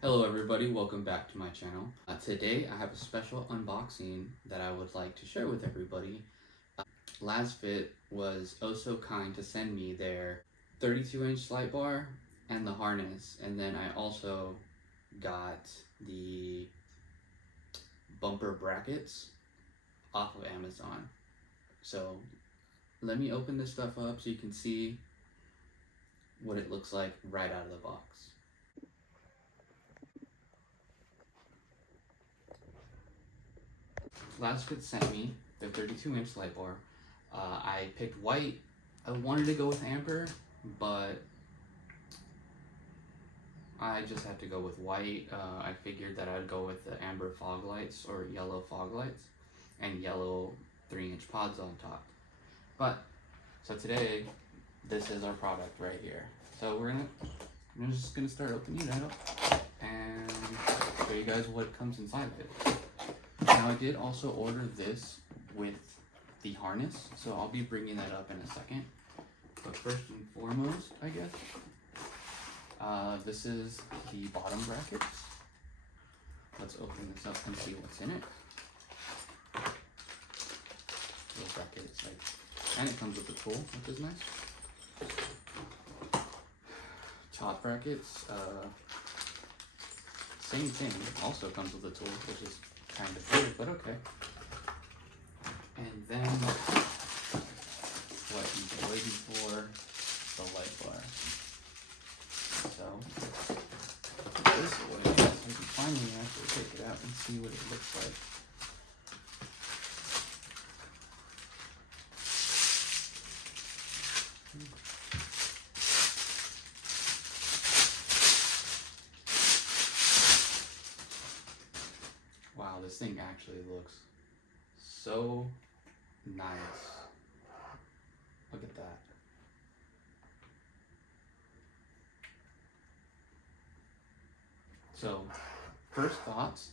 Hello everybody, welcome back to my channel. Today I have a special unboxing that I would like to share with everybody. LASFiT was oh so kind to send me their 32-inch light bar and the harness, and then I also got the bumper brackets off of Amazon. So let me open this stuff up so you can see what it looks like right out of the box. LASFiT sent me the 32-inch light bar. I picked white. I wanted to go with amber, but I just had to go with white. I figured that I'd go with the amber fog lights or yellow fog lights and yellow 3-inch pods on top. But, so today, this is our product right here. So I'm just gonna start opening it up and show you guys what comes inside of it. Now I did also order this with the harness, so I'll be bringing that up in a second. But first and foremost, I guess, this is the bottom brackets. Let's open this up and see what's in it. Little bracket, it's like, and it comes with a tool, which is nice. Top brackets, same thing, also comes with a tool, which is kind of weird, but okay. And then what you've been waiting for, the light bar. So this way, so you can finally actually take it out and see what it looks like. Wow, this thing actually looks so nice. Look at that. So, first thoughts,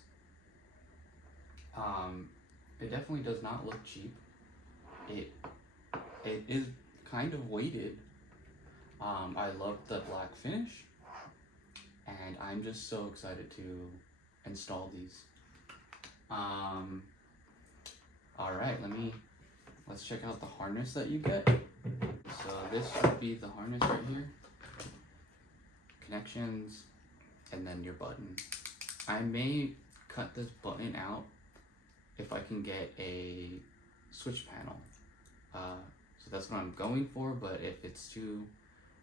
it definitely does not look cheap. It is kind of weighted. I love the black finish, and I'm just so excited to install these. Alright, let's check out the harness that you get. So this should be the harness right here. Connections, and then your button. I may cut this button out if I can get a switch panel. So that's what I'm going for, but if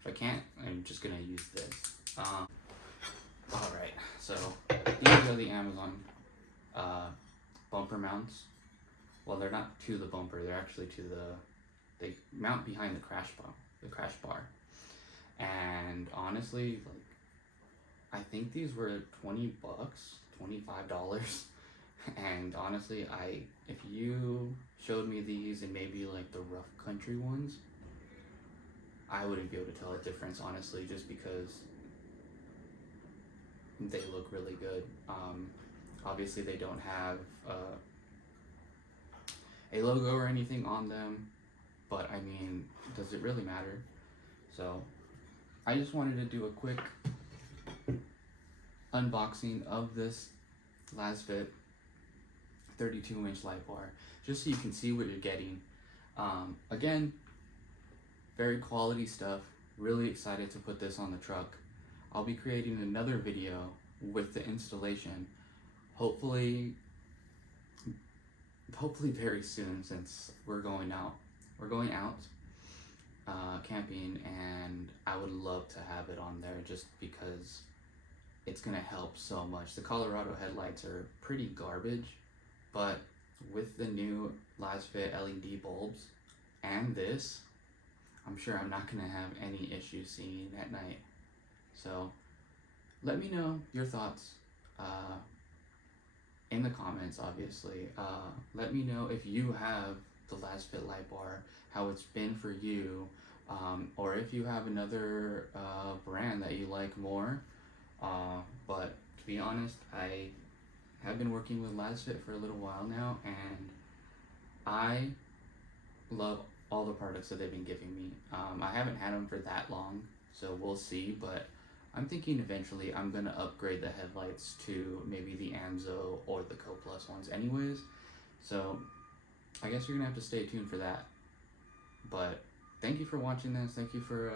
I can't, I'm just gonna use this. Alright, so these are the Amazon bumper mounts. Well, they're not to the bumper, they're actually they mount behind the crash bar. And honestly, like, I think these were $20, $25. And honestly, if you showed me these and maybe like the rough country ones, I wouldn't be able to tell a difference, honestly, just because they look really good. Obviously they don't have a logo or anything on them, but I mean, does it really matter? So I just wanted to do a quick unboxing of this LASFiT 32-inch light bar, just so you can see what you're getting. Again, very quality stuff. Really excited to put this on the truck. I'll be creating another video with the installation, hopefully very soon, since we're going out camping, and I would love to have it on there just because it's gonna help so much. The Colorado headlights are pretty garbage, but with the new LASFiT LED bulbs and this, I'm sure I'm not gonna have any issues seeing at night. So let me know your thoughts in the comments, obviously. Let me know if you have the LASFiT light bar, how it's been for you, or if you have another brand that you like more. But to be honest, I have been working with LASFiT for a little while now, and I love all the products that they've been giving me. I haven't had them for that long, so we'll see, but I'm thinking eventually I'm gonna upgrade the headlights to maybe the Anzo or the Co Plus ones anyways. So I guess you're gonna have to stay tuned for that. But thank you for watching this. Thank you for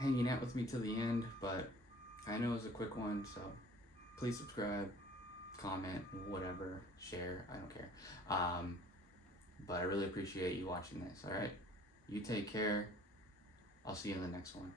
hanging out with me till the end. But I know it was a quick one, so please subscribe, comment, whatever, share. I don't care. But I really appreciate you watching this. All right, you take care. I'll see you in the next one.